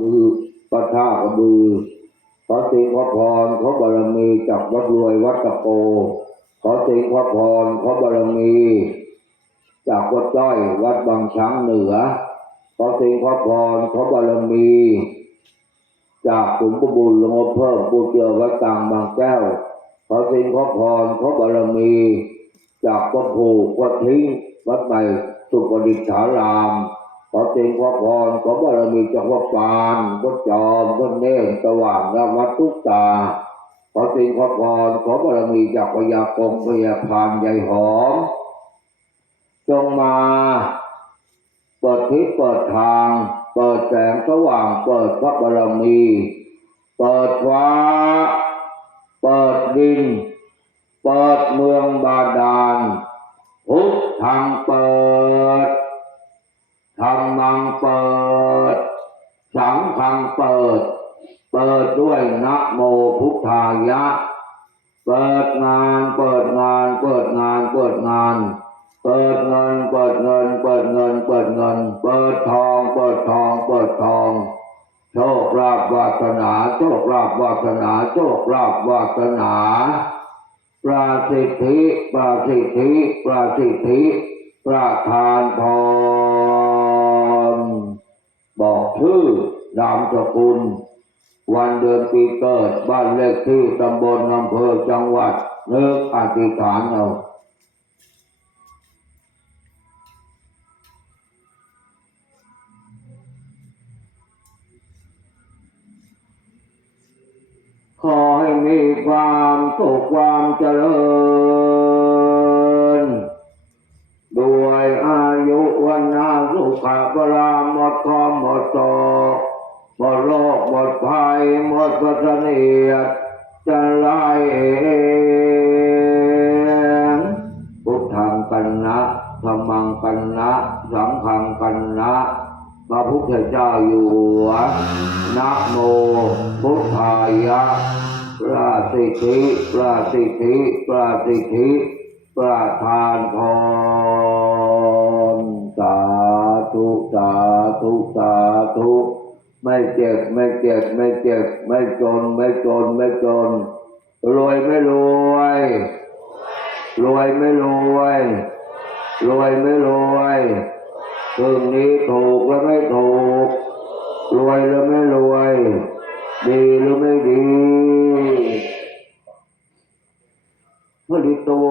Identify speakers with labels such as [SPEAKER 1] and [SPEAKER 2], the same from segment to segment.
[SPEAKER 1] บือพระท่ากระบือขอสิ่งขอพรขอบารมีจากวัดรวยวัดตะโก ขอสิ่งขอพรขอบารมี จากวัดจ้อยวัดบางช้างเหนือ ขอสิ่งขอพรขอบารมี จากขุนพระบุญหลวงพ่อเพิ่มปูเจือวัดกลางบางแก้ว ขอสิ่งขอพรขอบารมี จากพระผูกวัดทิ้งวัดใหม่สุปดิฐาราม ขอสิงขอพรขอบารมีจากวัดปานวัดจอมวัดเนรสว่างและวัดทุกตาขอสิงขอพรขอบารมีจากพญากรพญาพานใหญ่หอม จงมาเปิดทิศเปิดทาง เปิดแสงสว่างเปิดพระบารมี เปิดฟ้า เปิดดิน เปิดเมืองบาดาลพุกทธังเปิด ธรรมังเปิด สังฆังเปิด เปิดด้วยนะโมพุทธายะ เปิดงาน เปิดงาน เปิดงาน เปิดงาน เปิดเงิน เปิดเงิน เปิดเงิน เปิดเงิน เปิดทอง เปิดทอง เปิดทอง โชคลาภวาสนา โชคลาภวาสนา โชคลาภวาสนาปราสิทธิปราสิทธิปราสิทธิประทานพร ชื่อนามสกุล วันเดือนปีเกิด บ้านเลขที่ตำบลอำเภอจังหวัดเนึกอธิษฐานเอาขอให้มีความสุขความเจริญ ด้วยอั ขะพลาหมดความหมดโศกหมดโรคหมดภัยหมดปัสเนียดจะไล่เองพุทธังกันนะธรรมังกันนะสังฆังกันนะพระพุทธเจ้าอยู่หัวนะโมพุทธายะปราสิทธิปราสิทธิปราสิทธิประทานพร เจ็บไม่เจ็บไม่เจ็บไม่จนไม่จนไม่จน รวยไม่รวย รวยไม่รวย รวยไม่รวยคืนนี้ถูกแล้วไม่ถูก รวยหรือไม่รวย ดีหรือไม่ดีผลิตตัว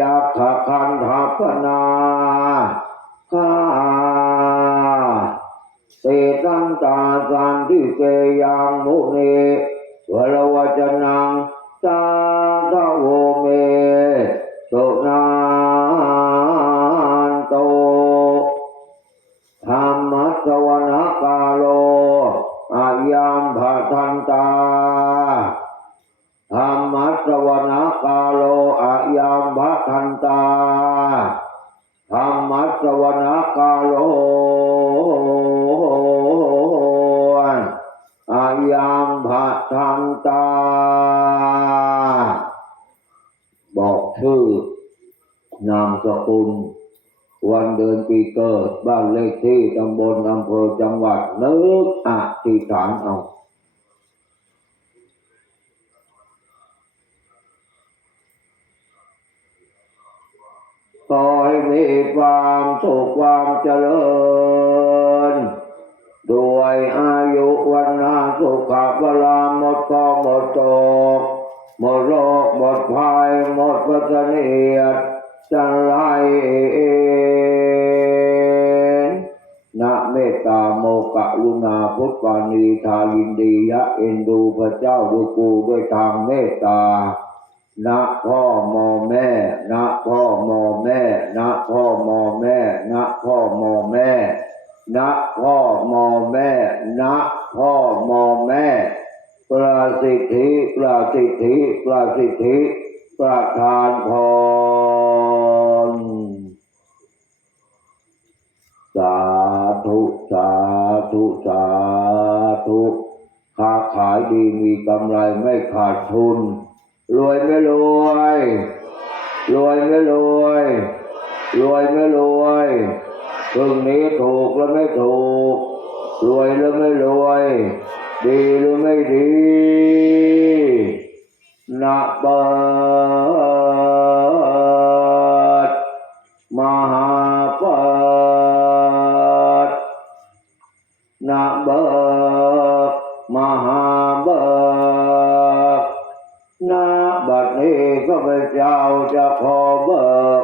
[SPEAKER 1] ยักขคันทัพนาคาเตตังตาสันติเกยังมุนีวรวจนังตาทะโวเมสุนานโตธรรมสวนกาโลอายังภาทันตาธรรมสวน ที่ตำบลอำเภอจังหวัดนึกอธิษฐานเอาขอให้มีความสุขความเจริญ ด้วยอายุวันนาสุขภลาหมดกองหมดโศกหมดโรคหมดภัยหมดปัจเนียดจะไล่ ตาโมกะลุณาพุทธานีทายินดียะเอ็นดูพระเจ้าดูกูด้วยทางเมตตานะพ่อมอแม่นะพ่อมอแม่นะพ่อมอแม่นะพ่อมอแม่นะพ่อมอแม่นะพ่อมอแม่ประสิทธิประสิทธิประสิทธิประทานพร ธุค้าขายดีมีกำไรไม่ขาดทุน รวยไม่รวย รวยไม่รวย รวยไม่รวยพรุ่งนี้ถูกแล้วไม่ถูก รวยหรือไม่รวย ดีหรือไม่ดีนะเปิด มหาบิกณบัดนี้ข้าพเจ้าจะขอเบิก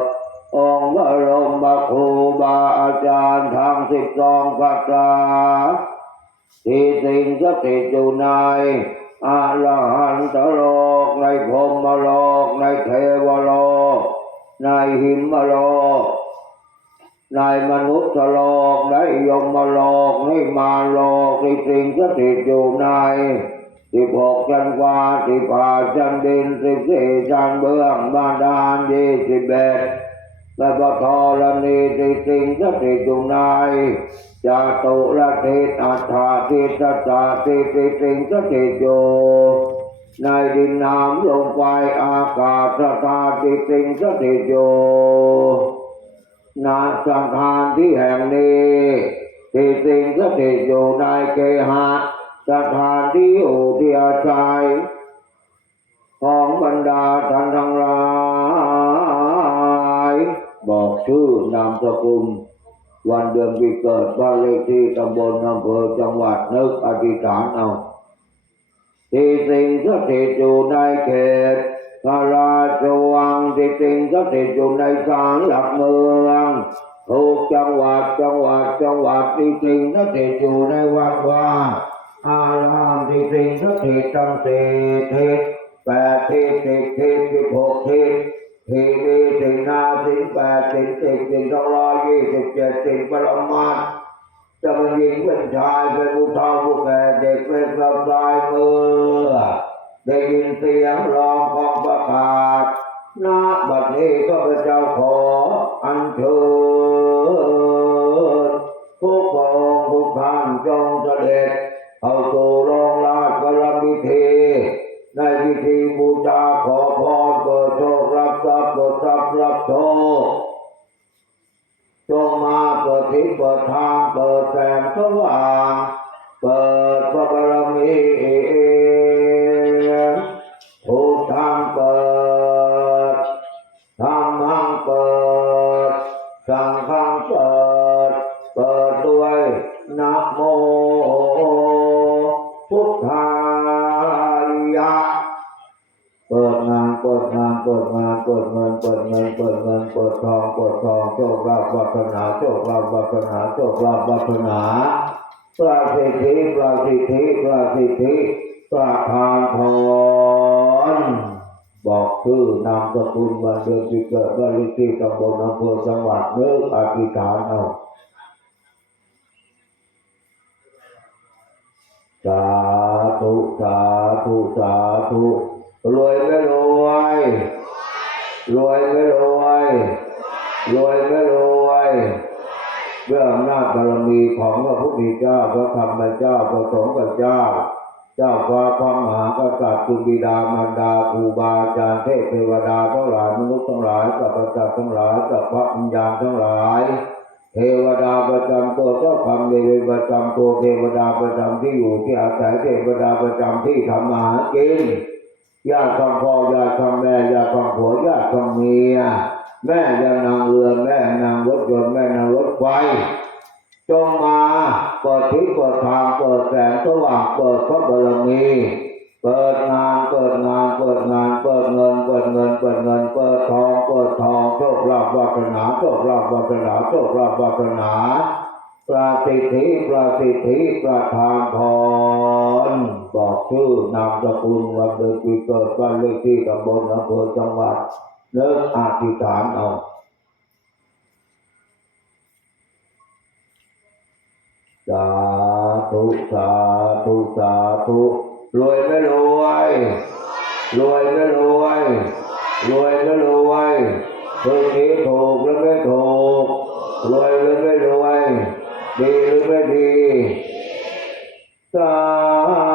[SPEAKER 1] องค์บรมครูบาอาจารย์ทางสิบสองพระตราที่สิ่งสถิตอยู่ในอรหันตโลกในพรมโลกในเทวโลกในหิมโลก ในมนุษย์โลกในยมโลอกในมารโลกที่สิ่งสถิตอยู่ในสิบหกชั้นฟ้าสิบห้าชั้นดินสิบสี่ชั้นเบื้องบาดาลยี่สิบเอ็ดและปทรณีที่สิ่งสถิตอยู่ในจาตุรทิตอัฏฐาทิตตาทิตที่สิ่งสถิตอยู่ในดินน้ำลมไฟอากาศธาตุสิ่งสถิตอยู่ ณสถานที่แห่งนี้ที่สิ่งสถิตอยู่ในเกหะสถานที่อยู่ที่อาศัยของบรรดาท่านทั้งหลาย บอกชื่อนามสกุลวันเดือนปีเกิดบ้านเลขที่ตำบลอำเภอจังหวัดนึกอธิษฐานเอาที่สิ่งสถิตอยู่ในเขต ระราชวังที่สิ่งสถิตอยู่ในศาลหลักเมืองทุกจังหวัดจังหวัดจังหวัดที่สิ่งสถิตอยู่ในวัดว่าอารามที่สิ่งสถิตตั้งสี่ทิศแปดทิศสิบทิศสิบหกทิศที่มีสิ่งนาสิ่งแปดสิ่งสิบสิ่งสองร้อยยี่สิบเจ็ดสิ่งปรมาตถ์จะเป็นหญิงเป็นชายเป็นผู้เฒ่าผู้แก่เด็กเป็นกระจายมือ ได้ยินเสียงร้องของประกาศณบัดนี้ก็เป็นเจ้าขออัญเชิญทุกพระองทุกท่านจงเสด็จเข้าสู่โรงราชบรมิธีในพิธีบูชาขอพรเปิดโชครับทรัพย์เปิดทรัพย์รับโชคจงมาเปิดทิศเปิดทางเปิดแสงสว่าง สังฆังเปิด เปิดด้วยนะโมพุทธายะ เปิดงานเปิดงานเปิดงานเปิดเงินเปิดเงินเปิดเงินเปิดทองเปิดทองโชคลาภวาสนาโชคลาภวาสนาโชคลาภวาสนาปราสิทธิปราสิทธิปราสิทธิประทานพร ชื่อนามสกุลวันเดือนปีเกิดบ้านเลขที่ตำบลอำเภอจังหวัดเนื้ออธิษฐานเอาสาธุสาธุสาธุรวยไม่รวยรวยไม่รวยรวยไม่รวยด้วยออำนาจบารมีของพระพุทธเจ้าพระธรรมเจ้าพระสงฆ์เจ้า จ้าฟ้าพระมหากษัตริย์คุณบิดามารดาครูบาอาจารย์เทพเทวดาทั้งหลายมนุษย์ทั้งหลายสัพพสัตว์ทั้งหลายสัพพะวิญญาณทั้งหลาย เทวดาประจำตัวเจ้าคำเดวีประจำตัวเทวดาประจำที่อยู่ที่อาศัยเทวดาประจำที่ทำมาหากินญาติทำพ่อญาติทำแม่ญาติทำผัวญาติทำเมียแม่ยานางเรือแม่นางรถยนต์แม่นางรถไฟ จงมาเปิดทิศเปิดทางเปิดแสงสว่างเปิดพระบารมีเปิดงานเปิดงานเปิดงานเปิดเงินเปิดเงินเปิดเงินเปิดทองเปิดทองโชคลาภวาสนาโชคลาภวาสนาโชคลาภวาสนาปราสิทธิปราสิทธิประทานพรบอกชื่อนามสกุลวันเดือนปีเกิดบ้านเลขที่ตำบลอำเภอจังหวัดเลิกอธิษฐานเอา สาธุสาธุสาธุรวยไม่รวยรวยไม่รวยรวยไม่รวยคืนนี้ถูกหรือไม่ถูกรวยหรือไม่รวยดีหรือไม่ดีสา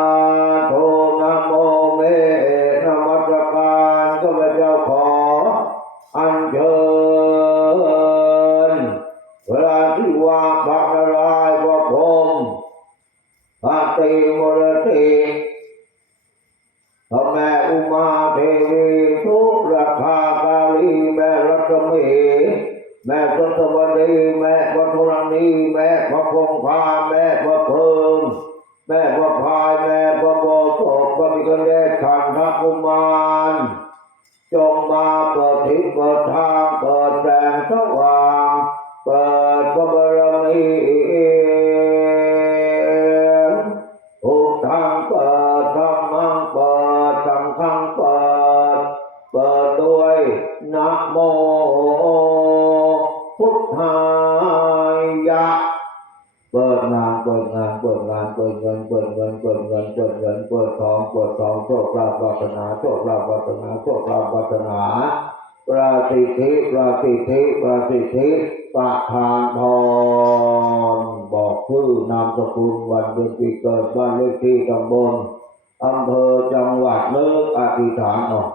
[SPEAKER 1] ม่รัตมีแม่พระสวัสดีแม่พระธรณีแม่พระคงคาแม่พระเพิงแม่พระพายแม่พระโบสถพระมิกเนศขันธกุมาร ปิดเงินเปิดทองเปิดทองโชคลาภวาสนาโชคลาภวาสนาโชคลาภวาสนาปราสิทธิปราสิทธิปราสิทธิปะทานพรบอกชื่อนามสกุลวันเดือนปีเกิดบ้านเลขที่ตำบลอำเภอจังหวัดเลิกอธิษฐานออก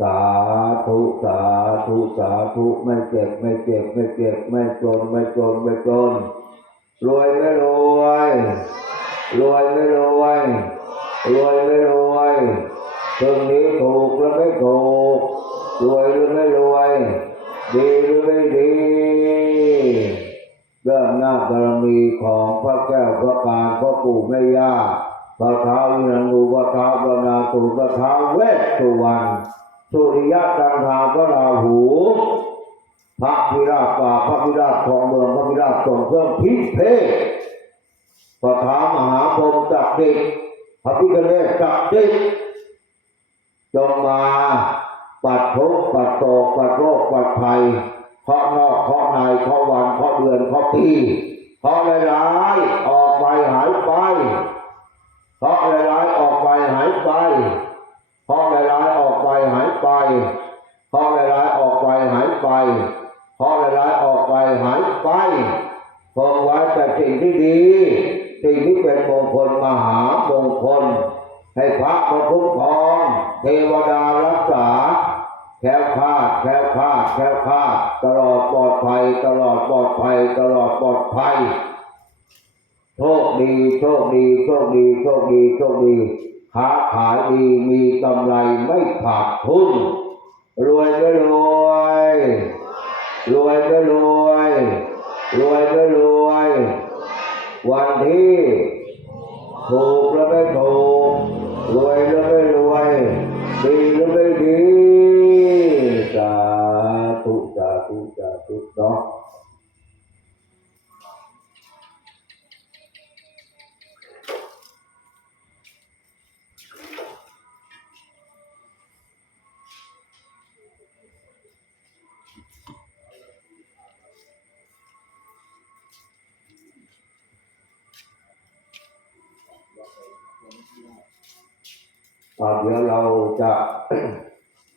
[SPEAKER 1] สาธุสาธุสาธุไม่เจ็บไม่เจ็บไม่เจ็บไม่จนไม่จนไม่จนรวยไม่รวยรวยไม่รวยรวยไม่รวยตรงนี้ถูกหรือไม่ถูกรวยหรือไม่รวยดีหรือไม่ดีเรื่องหน้าบารมีของพระแก้วพระการพระปู่แม่ย่าพระเท้าวินันูพระเท้าบรรณาตูพระเท้าเวสสุวรรณ สุริยะจันทราพระราหูพระพิราชป่าพระพิราชของเมืองพระพิราชทรงเครื่องพิเภกพระท้ามหาพรหมจักดิกพระพิฆเนศจักดิกจงมาปัดทุกปัดโศกปัดโรคปัดภัยเคาะนอกเคาะในเคาะวันเคาะเดือนเคาะปีเคาะร้ายๆออกไปหายไปเคาะร้ายๆออกไปหายไป เคาะร้ายออกไปหายไปเคาะร้ายออกไปหายไปเคาะร้ายออกไปหายไปคงไว้แต่สิ่งที่ดีสิ่งที่เป็นมงคลมหามงคล ให้พระมาคุ้มครองเทวดารักษาแคล้วคลาดแคล้วคลาดแคล้วคลาดตลอดปลอดภัย ตลอดปลอดภัย ตลอดปลอดภัยโชคดีโชคดีโชคดีโชคดีโชคดี ค้าขายดีมีกำไรไม่ขาดทุน รวยไม่รวย รวยไม่รวย รวยไม่รวย วันที่ถูกแล้วไม่ถูกรวยแล้วไม่รวย อ่าเดี๋ยวเราจะ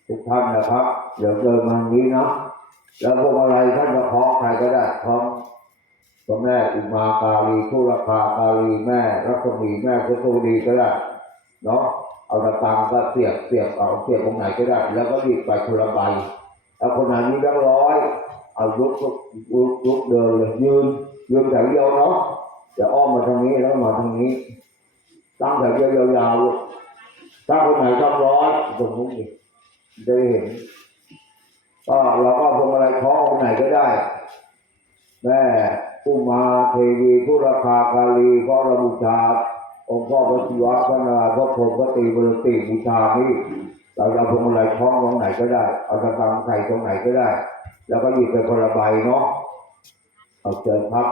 [SPEAKER 1] ทุกท่านนะครับ เดี๋ยวเดินมาทางนี้เนาะแล้วพวกอะไรท่านจะคล้องใครก็ได้คล้องพระแม่อุมาการีทุรคาการีแม่รัศมีแม่พุทธดีก็ได้เนาะเอาตะตังก็เสียบเสียบเอาเสียบตรงไหนก็ได้ แล้วก็รีบไปคนละใบแล้วคนไหนมีแบงค์ร้อยเอาลุกลุกลุกเดินเลยยืนยืนแถวเดียวเนาะจะอ้อมมาทางนี้แล้วมาทางนี้ตั้งแถวเดียวยาวๆ ถ้าคนไหนชอบร้อนตรงนู้นดิจะเห็นก็เราก็พวงมาลัยคล้ององค์ไหนก็ได้ แม่ผู้มาเทวีผู้ราคาคาลีก็ระบูชาองค์พ่อพระศิวะพระนาพระพรหมพระตีบรติบูชานี่เราจะเอาพวงมาลัยคล้องตรงไหนก็ได้ เอาตะกังใส่ตรงไหนก็ได้ แล้วก็หยิบไปคนละใบเนาะเอาเชิญครับ